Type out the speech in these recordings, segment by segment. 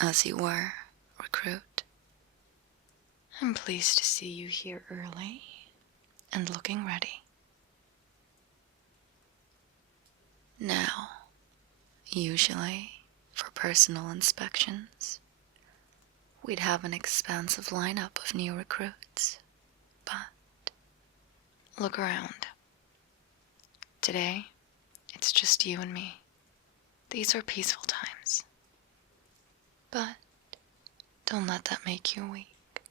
as you were, recruit. I'm pleased to see you here early and looking ready. Now, usually, for personal inspections, we'd have an expansive lineup of new recruits, but look around. Today, it's just you and me. These are peaceful times. But don't let that make you weak.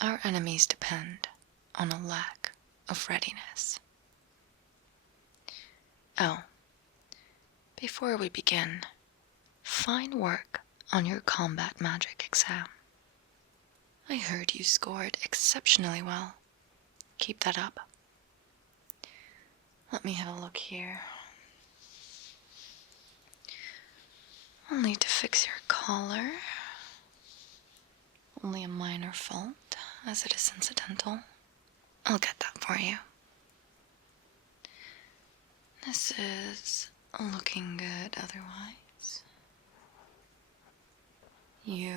Our enemies depend on a lack of readiness. Oh, before we begin, fine work on your combat magic exam. I heard you scored exceptionally well. Keep that up. Let me have a look here. I'll need to fix your collar. Only a minor fault, as it is incidental. I'll get that for you. This is looking good otherwise. You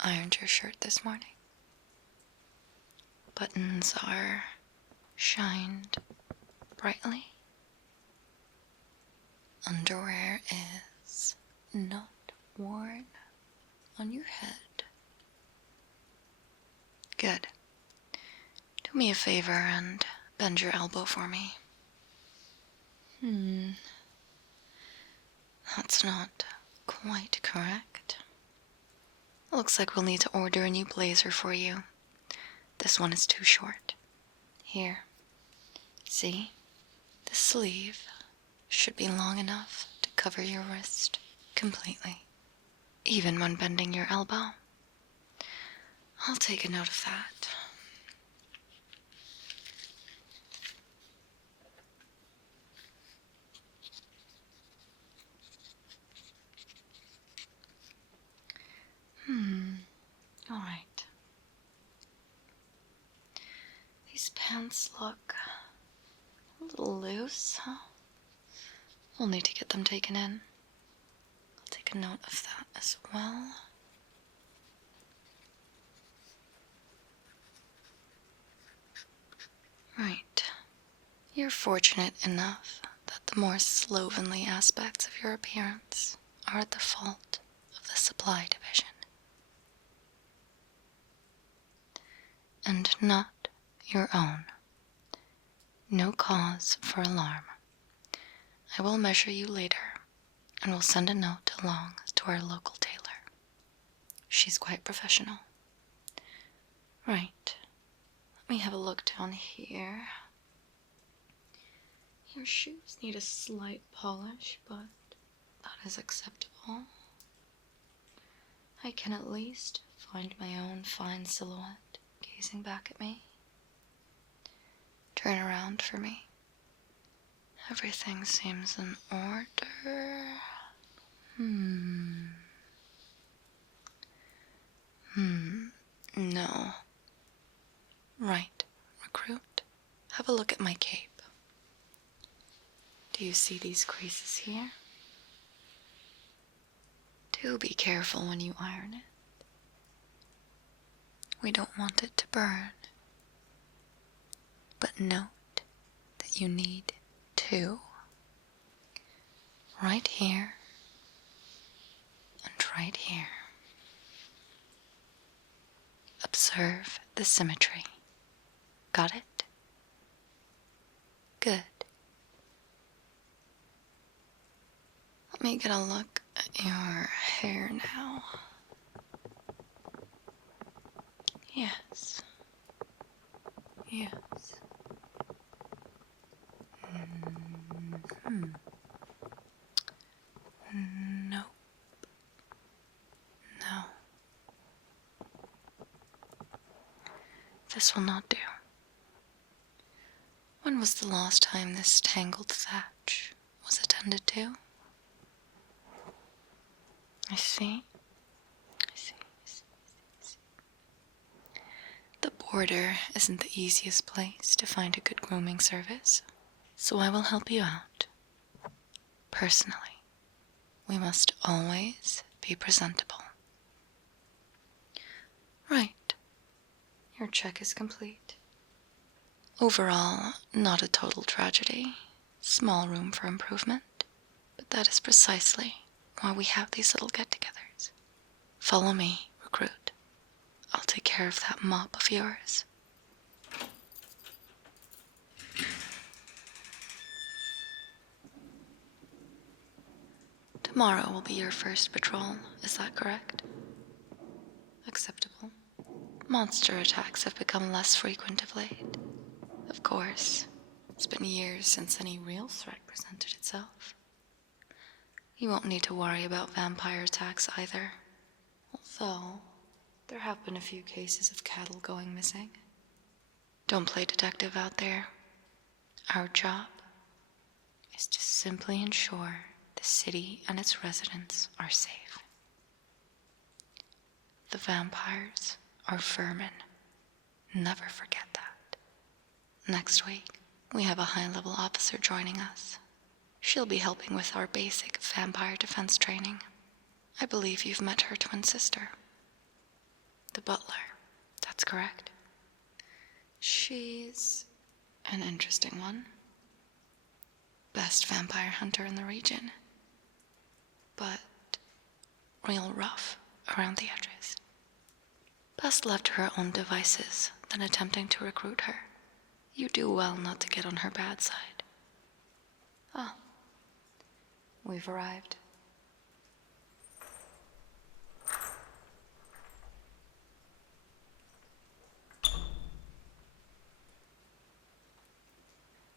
ironed your shirt this morning. Buttons are shined brightly. Underwear is not worn on your head. Good. Do me a favor and bend your elbow for me. That's not quite correct. Looks like we'll need to order a new blazer for you. This one is too short. Here. See? The sleeve should be long enough to cover your wrist completely, even when bending your elbow. I'll take a note of that. All right. These pants look a little loose, huh? We'll need to get them taken in. I'll take a note of that as well. Right. You're fortunate enough that the more slovenly aspects of your appearance are at the fault of the supply division. And not your own. No cause for alarm. I will measure you later, and will send a note along to our local tailor. She's quite professional. Right. Let me have a look down here. Your shoes need a slight polish, but that is acceptable. I can at least find my own fine silhouette gazing back at me. Turn around for me. Everything seems in order. No. Right, recruit. Have a look at my cape. Do you see these creases here? Do be careful when you iron it. We don't want it to burn. But note that you need two. Right here and right here. Observe the symmetry. Got it? Good. Let me get a look at your hair now. Yes. Yes. Nope. No. This will not do. When was the last time this tangled thatch was attended to? I see. The border isn't the easiest place to find a good grooming service, so I will help you out. Personally, we must always be presentable. Right. Your check is complete. Overall, not a total tragedy. Small room for improvement. But that is precisely why we have these little get-togethers. Follow me, recruit. I'll take care of that mop of yours. Tomorrow will be your first patrol, is that correct? Acceptable. Monster attacks have become less frequent of late. Of course, it's been years since any real threat presented itself. You won't need to worry about vampire attacks either. Although, there have been a few cases of cattle going missing. Don't play detective out there. Our job is to simply ensure the city and its residents are safe. The vampires are vermin. Never forget that. Next week, we have a high-level officer joining us. She'll be helping with our basic vampire defense training. I believe you've met her twin sister. The butler, that's correct. She's an interesting one. Best vampire hunter in the region. But real rough around the edges. Best left to her own devices than attempting to recruit her. You do well not to get on her bad side. Ah, we've arrived.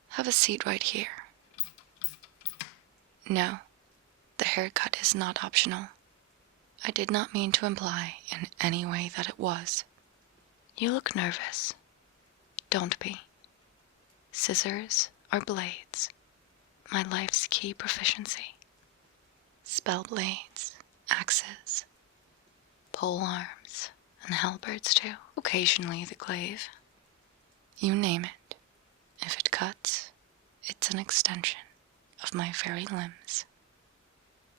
Have a seat right here. No, the haircut is not optional. I did not mean to imply in any way that it was. You look nervous. Don't be. Scissors or blades, my life's key proficiency. Spell blades, axes, pole arms, and halberds too. Occasionally the glaive. You name it. If it cuts, it's an extension of my very limbs.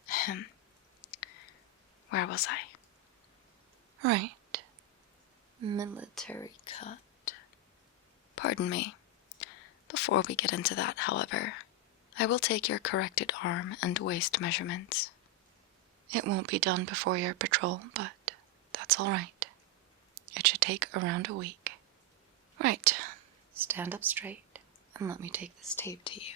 Ahem. Where was I? Right. Military cut. Pardon me. Before we get into that, however, I will take your corrected arm and waist measurements. It won't be done before your patrol, but that's all right. It should take around a week. Right. Stand up straight and let me take this tape to you.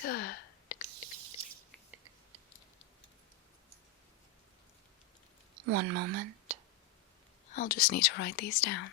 Good. One moment. I'll just need to write these down.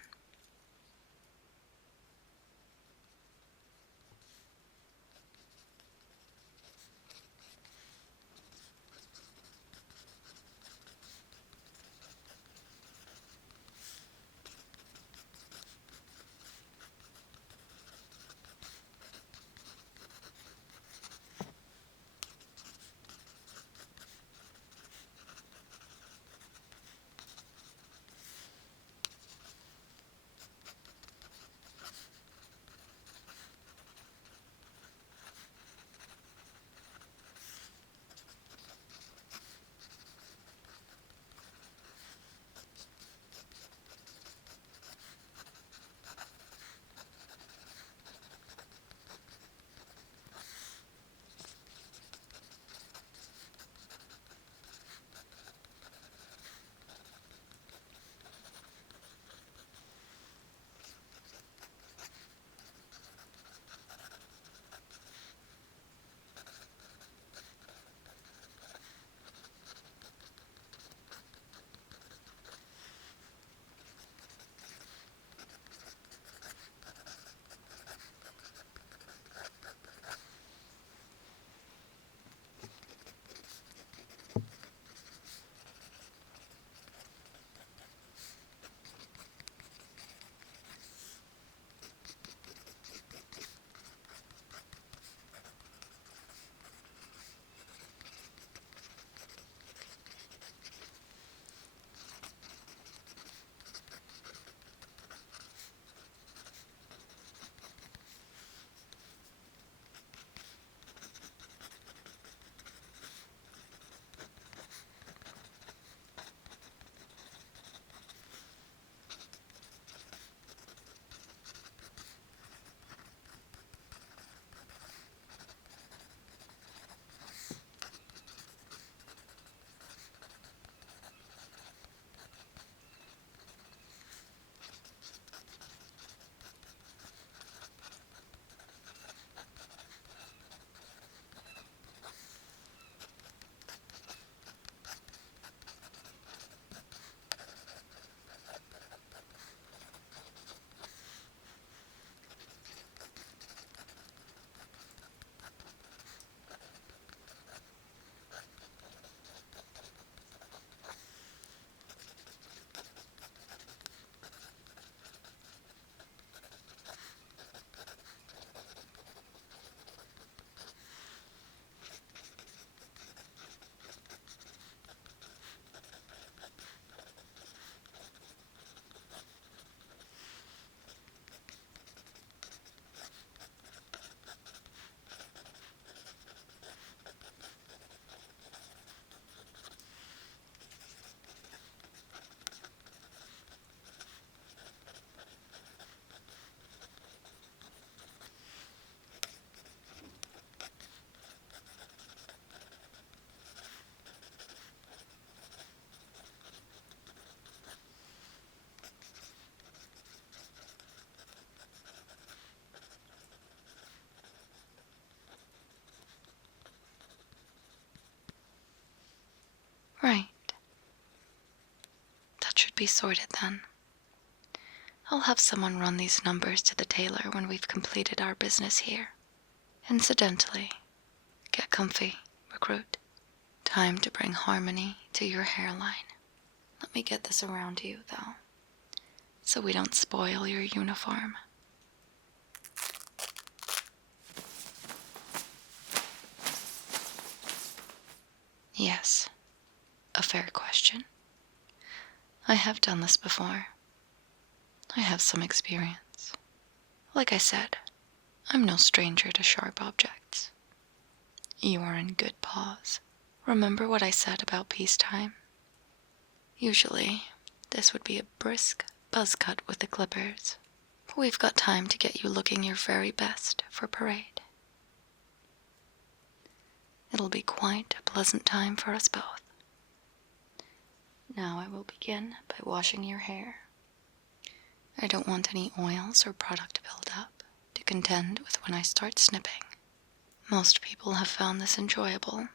Right. That should be sorted then. I'll have someone run these numbers to the tailor when we've completed our business here. Incidentally, get comfy, recruit. Time to bring harmony to your hairline. Let me get this around you, though, so we don't spoil your uniform. Yes, a fair question. I have done this before. I have some experience. Like I said, I'm no stranger to sharp objects. You are in good paws. Remember what I said about peacetime? Usually, this would be a brisk buzz cut with the clippers. But we've got time to get you looking your very best for parade. It'll be quite a pleasant time for us both. Now I will begin by washing your hair. I don't want any oils or product buildup to contend with when I start snipping. Most people have found this enjoyable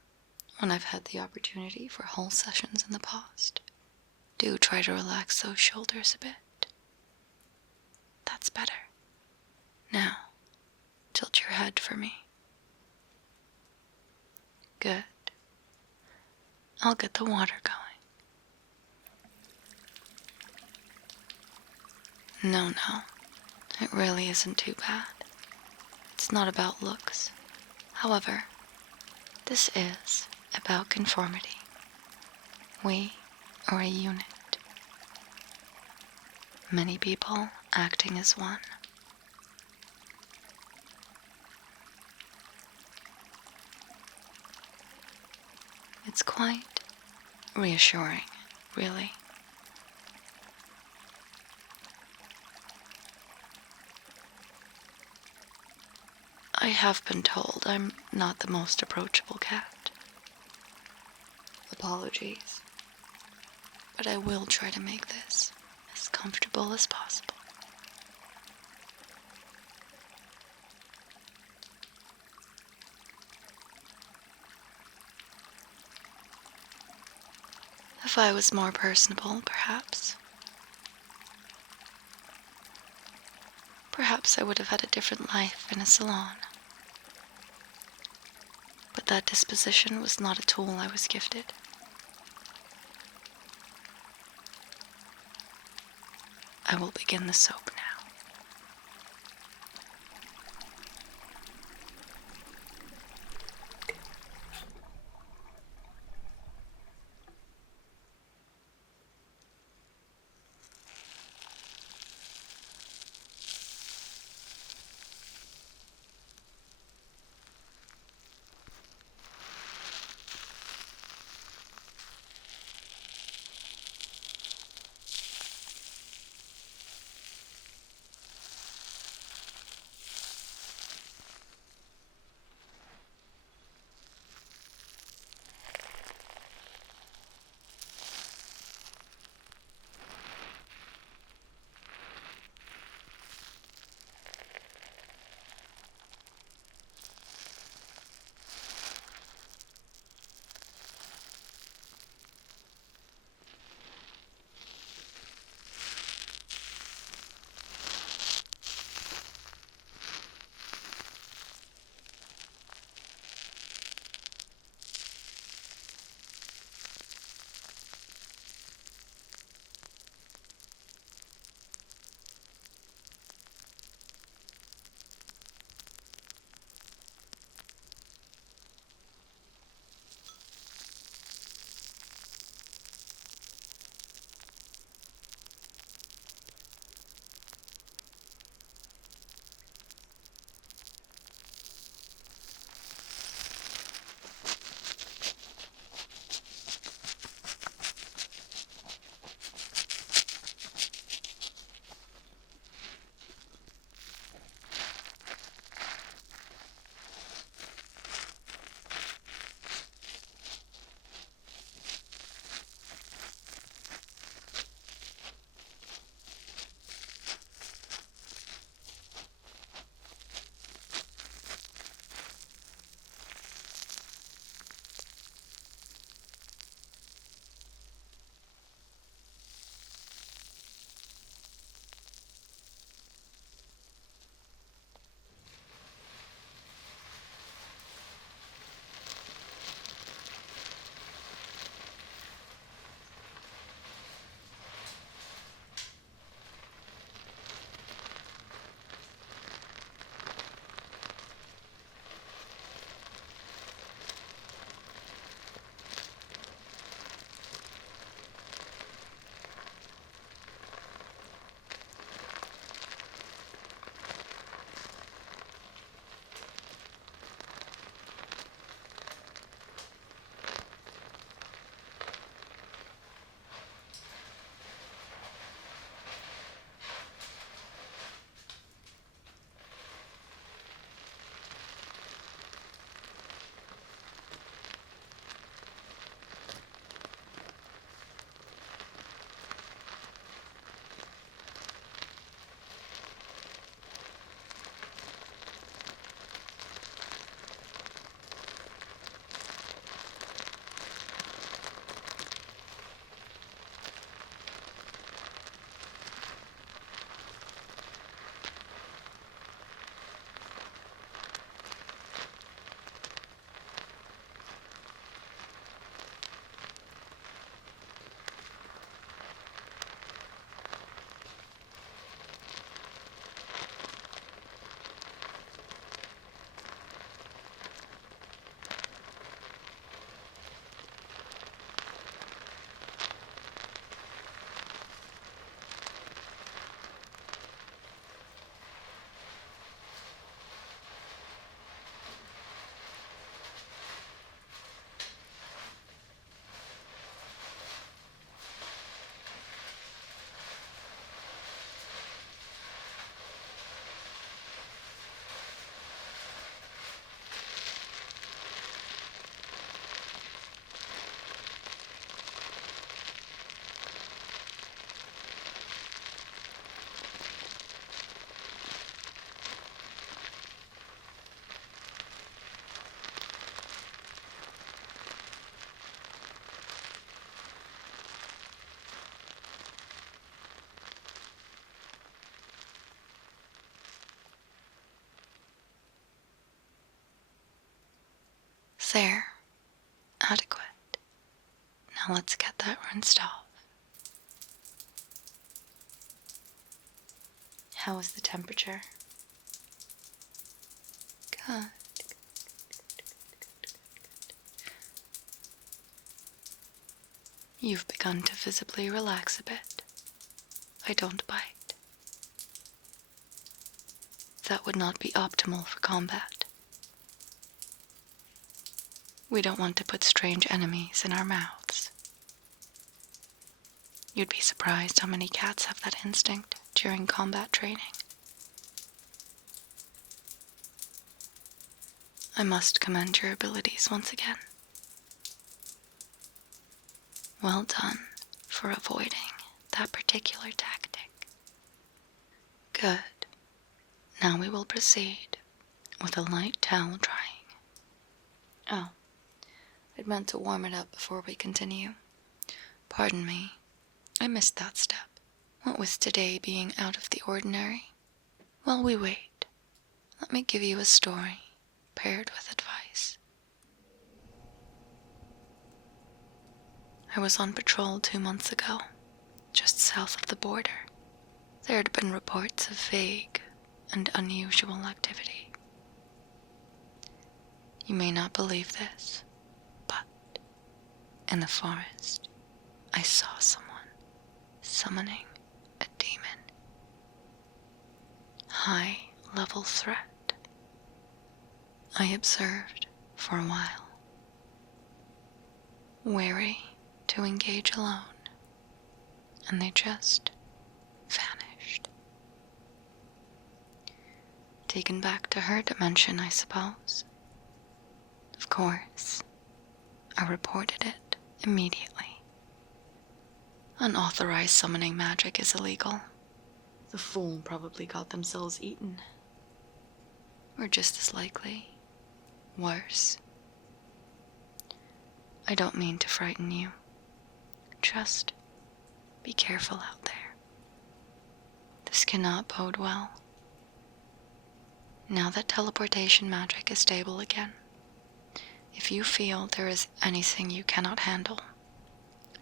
when I've had the opportunity for whole sessions in the past. Do try to relax those shoulders a bit. That's better. Now, tilt your head for me. Good. I'll get the water going. No, it really isn't too bad. It's not about looks. However, this is about conformity. We are a unit. Many people acting as one. It's quite reassuring, really. I have been told I'm not the most approachable cat. Apologies, but I will try to make this as comfortable as possible. If I was more personable, perhaps I would have had a different life in a salon. But that disposition was not a tool I was gifted. I will begin the soap now. There. Adequate. Now let's get that rinsed off. How is the temperature? Good. You've begun to visibly relax a bit. I don't bite. That would not be optimal for combat. We don't want to put strange enemies in our mouths. You'd be surprised how many cats have that instinct during combat training. I must commend your abilities once again. Well done for avoiding that particular tactic. Good. Now we will proceed with a light towel drying. Oh, I'd meant to warm it up before we continue. Pardon me, I missed that step. What with today being out of the ordinary? While we wait, let me give you a story paired with advice. I was on patrol 2 months ago, just south of the border. There had been reports of vague and unusual activity. You may not believe this, but in the forest, I saw someone summoning a demon. High-level threat. I observed for a while, wary to engage alone, and they just vanished. Taken back to her dimension, I suppose. Of course, I reported it immediately. Unauthorized summoning magic is illegal. The fool probably got themselves eaten. Or just as likely, worse. I don't mean to frighten you. Just be careful out there. This cannot bode well. Now that teleportation magic is stable again, if you feel there is anything you cannot handle,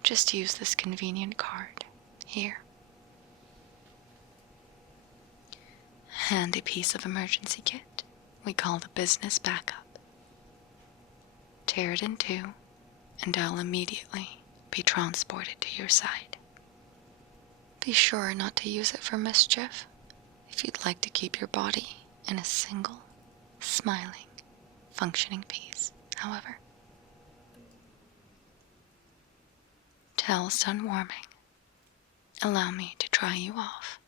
just use this convenient card here. Handy piece of emergency kit we call the business backup. Tear it in two, and I'll immediately be transported to your side. Be sure not to use it for mischief if you'd like to keep your body in a single, smiling, functioning piece, however. Towel's done warming. Allow me to dry you off.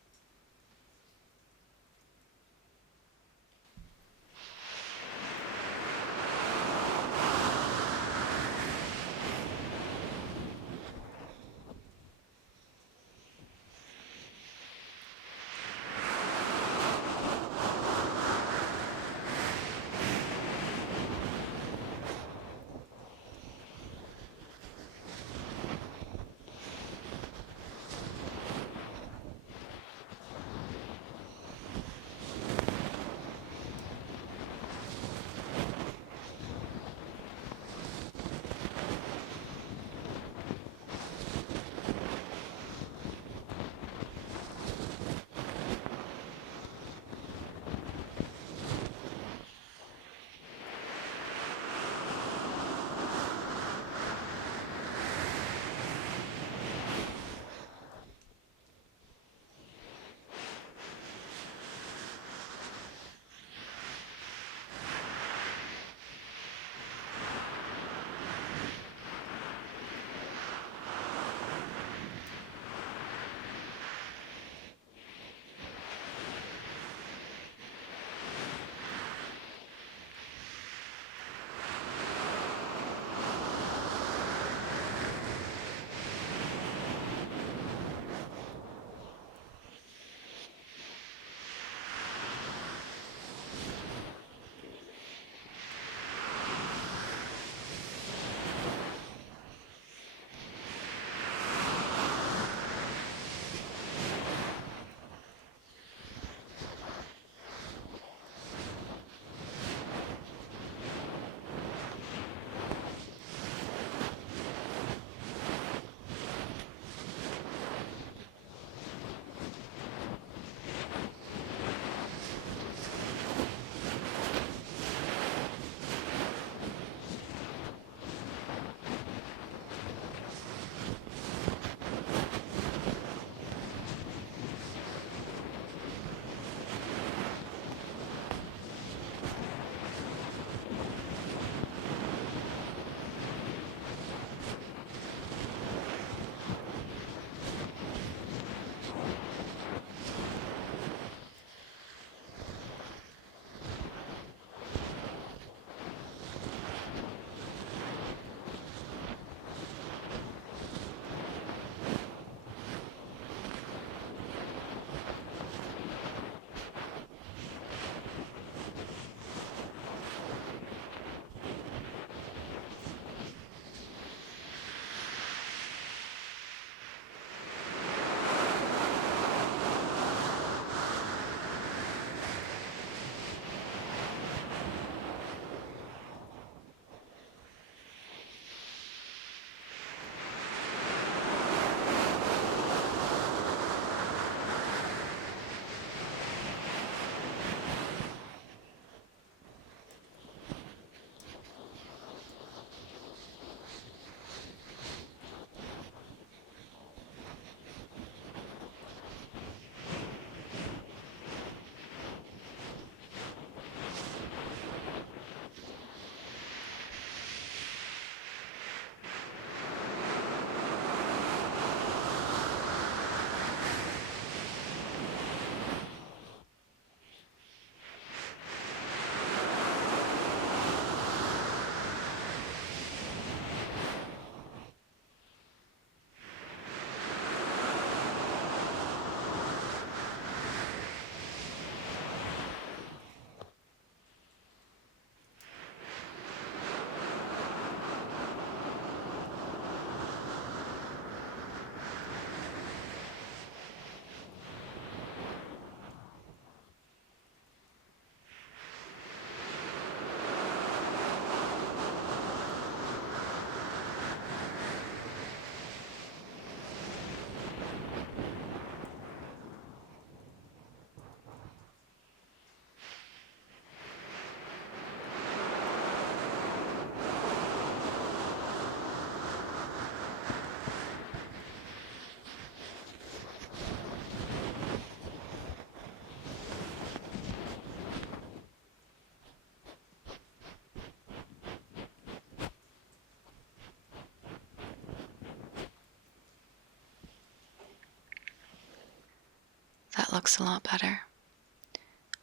That looks a lot better.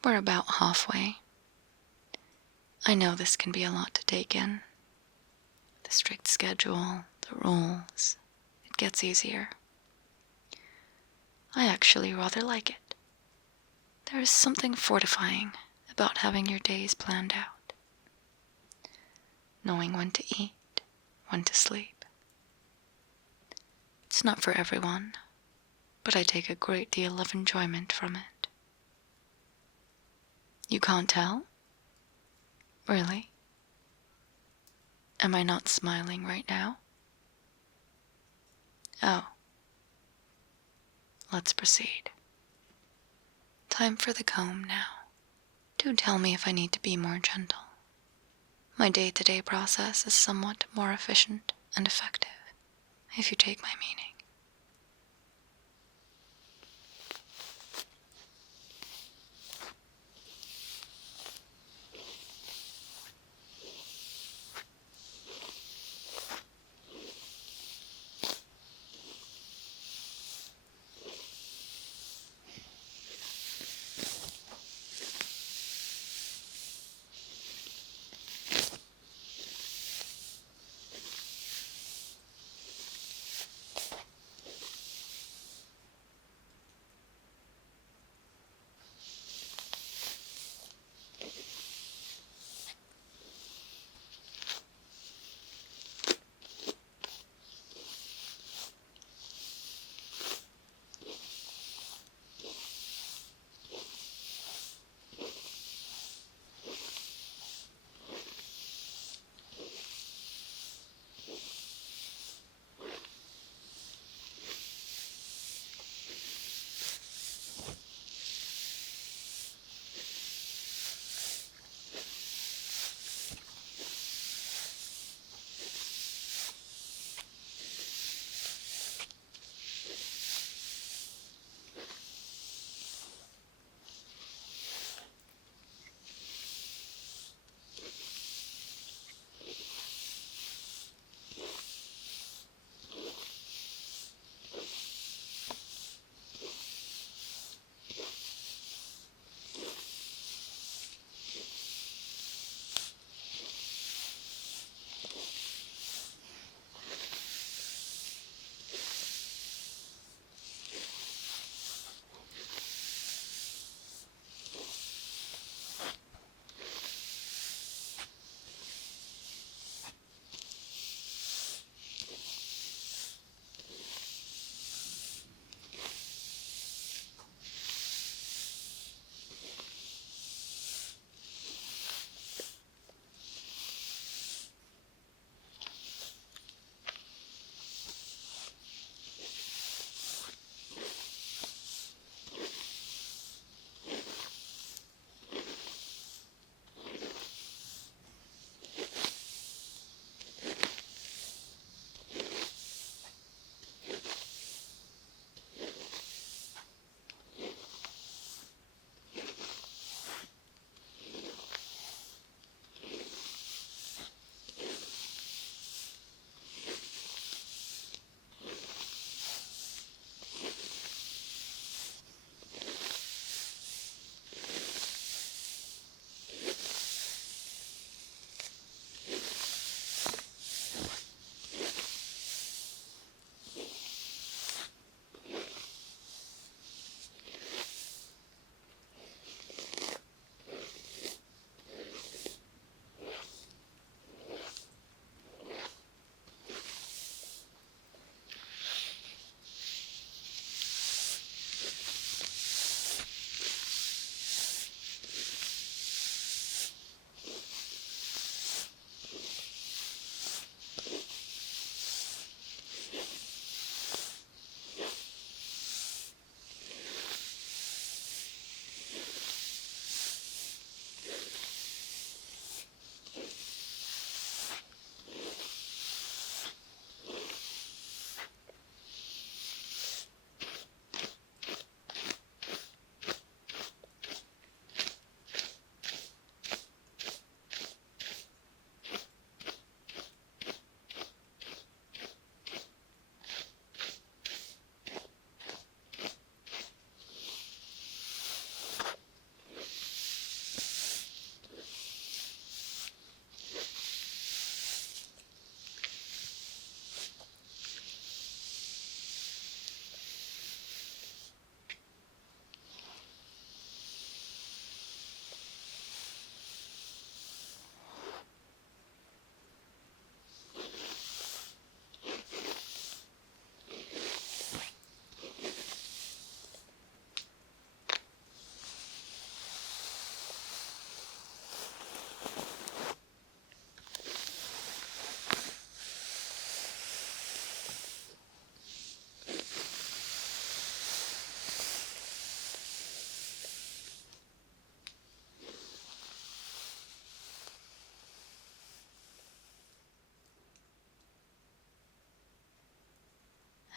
We're about halfway. I know this can be a lot to take in. The strict schedule, the rules. It gets easier. I actually rather like it. There is something fortifying about having your days planned out. Knowing when to eat, when to sleep. It's not for everyone, but I take a great deal of enjoyment from it. You can't tell? Really? Am I not smiling right now? Oh. Let's proceed. Time for the comb now. Do tell me if I need to be more gentle. My day-to-day process is somewhat more efficient and effective, if you take my meaning.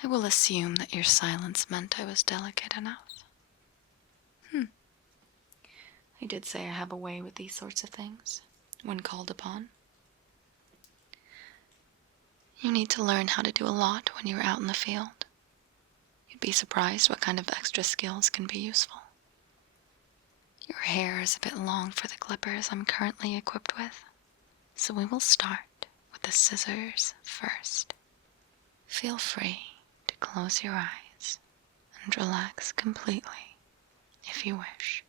I will assume that your silence meant I was delicate enough. I did say I have a way with these sorts of things, when called upon. You need to learn how to do a lot when you're out in the field. You'd be surprised what kind of extra skills can be useful. Your hair is a bit long for the clippers I'm currently equipped with, so we will start with the scissors first. Feel free to close your eyes and relax completely if you wish.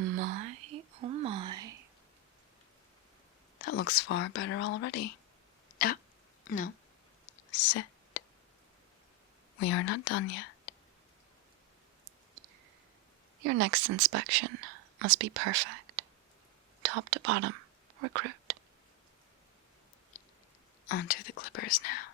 My, oh my. That looks far better already. Ah, no. Sit. We are not done yet. Your next inspection must be perfect. Top to bottom, recruit. Onto the clippers now.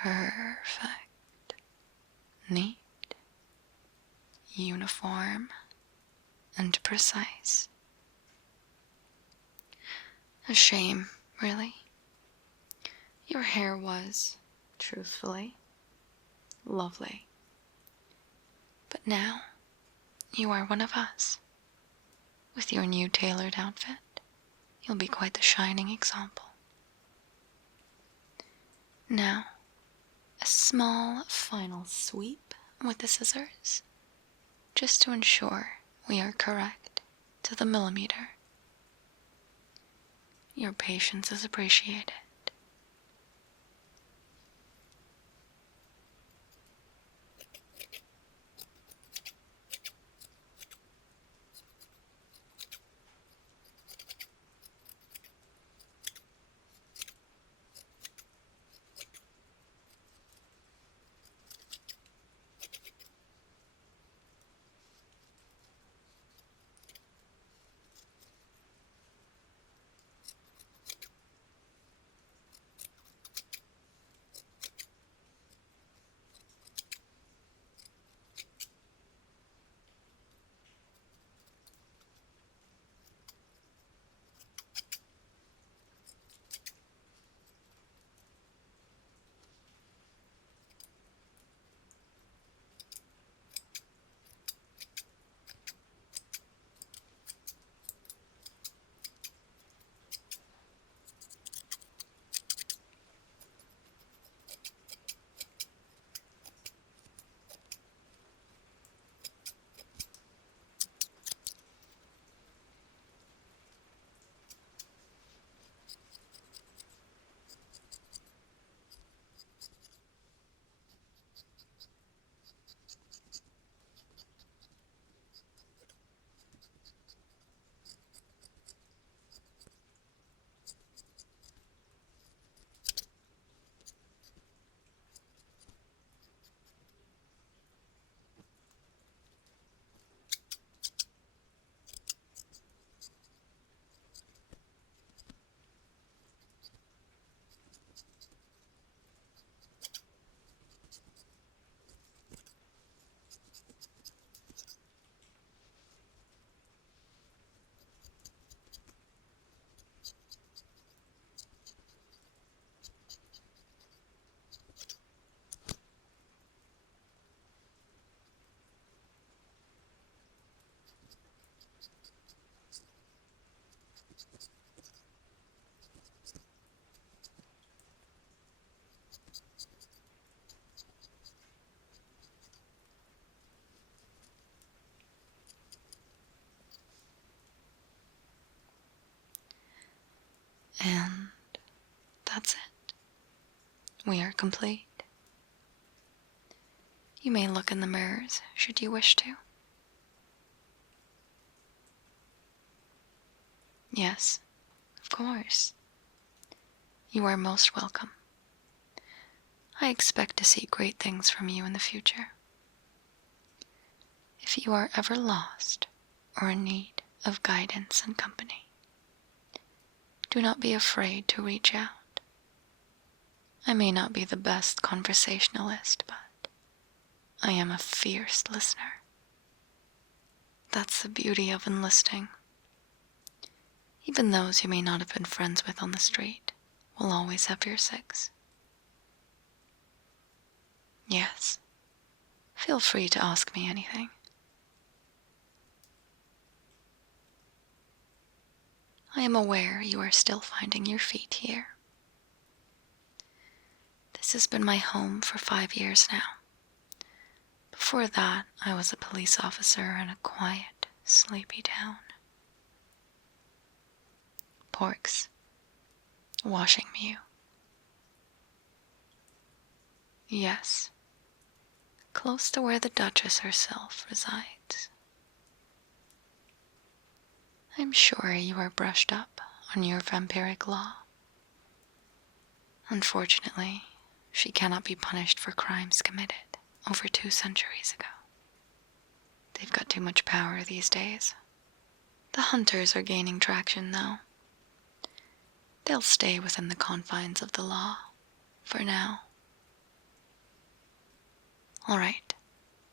Perfect. Neat, uniform, and precise. A shame, really. Your hair was, truthfully, lovely. But now, you are one of us. With your new tailored outfit, you'll be quite the shining example. Now, a small final sweep with the scissors, just to ensure we are correct to the millimeter. Your patience is appreciated. And that's it. We are complete. You may look in the mirrors should you wish to. Yes, of course. You are most welcome. I expect to see great things from you in the future. If you are ever lost or in need of guidance and company, do not be afraid to reach out. I may not be the best conversationalist, but I am a fierce listener. That's the beauty of enlisting. Even those you may not have been friends with on the street will always have your six. Yes, feel free to ask me anything. I am aware you are still finding your feet here. This has been my home for 5 years now. Before that, I was a police officer in a quiet, sleepy town. Porks, washing mew. Yes, close to where the Duchess herself resides. I'm sure you are brushed up on your vampiric law. Unfortunately, she cannot be punished for crimes committed over 2 centuries ago. They've got too much power these days. The hunters are gaining traction, though. They'll stay within the confines of the law, for now. All right,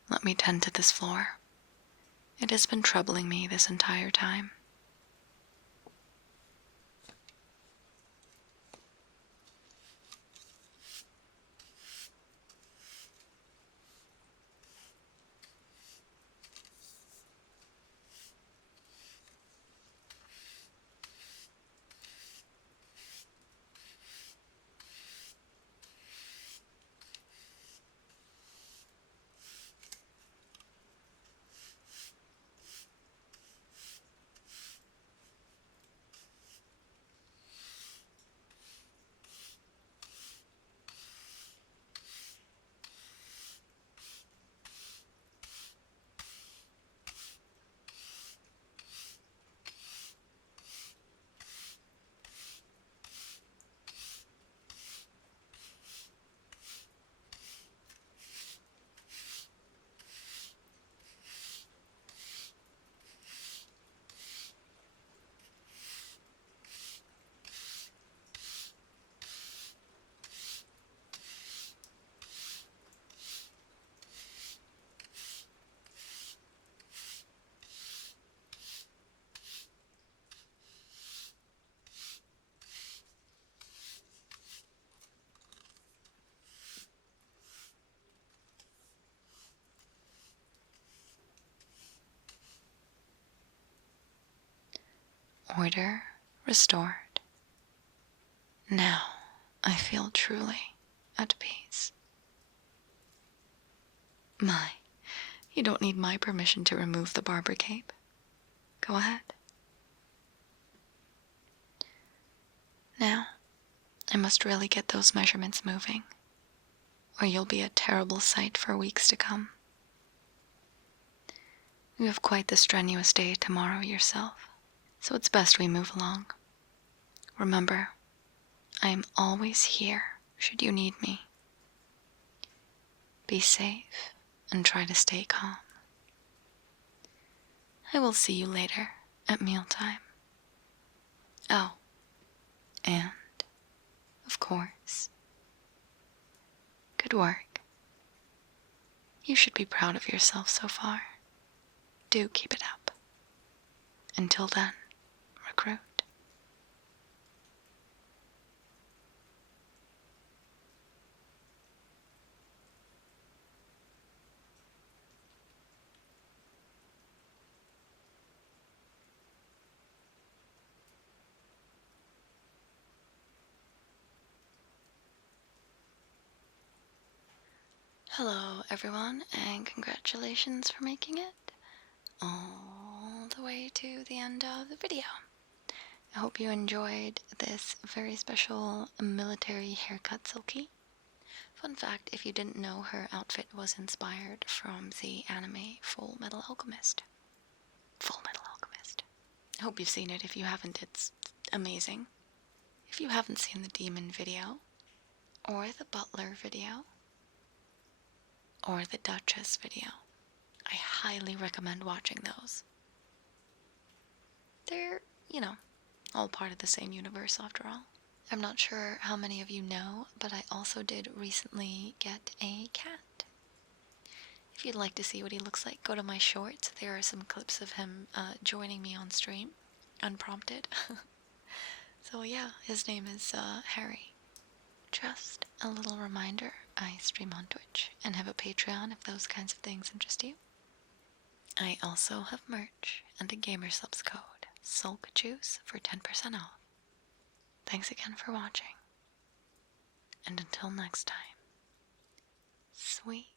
let me tend to this floor. It has been troubling me this entire time. Order restored. Now I feel truly at peace. My, you don't need my permission to remove the barber cape. Go ahead. Now, I must really get those measurements moving, or you'll be a terrible sight for weeks to come. You have quite the strenuous day tomorrow yourself, so it's best we move along. Remember, I am always here should you need me. Be safe and try to stay calm. I will see you later at mealtime. Oh, and, of course, good work. You should be proud of yourself so far. Do keep it up. Until then, recruit. Hello everyone, and congratulations for making it all the way to the end of the video. I hope you enjoyed this very special military haircut Sulky. Fun fact, if you didn't know, her outfit was inspired from the anime Full Metal Alchemist. Full Metal Alchemist. I hope you've seen it. If you haven't, it's amazing. If you haven't seen the demon video, or the butler video, or the Duchess video, I highly recommend watching those. They're, all part of the same universe after all. I'm not sure how many of you know, but I also did recently get a cat. If you'd like to see what he looks like, go to my shorts. There are some clips of him joining me on stream, unprompted. So yeah, his name is Harry. Just a little reminder, I stream on Twitch and have a Patreon if those kinds of things interest you. I also have merch and a gamer subs code, SulkJuice, for 10% off. Thanks again for watching, and until next time, sweet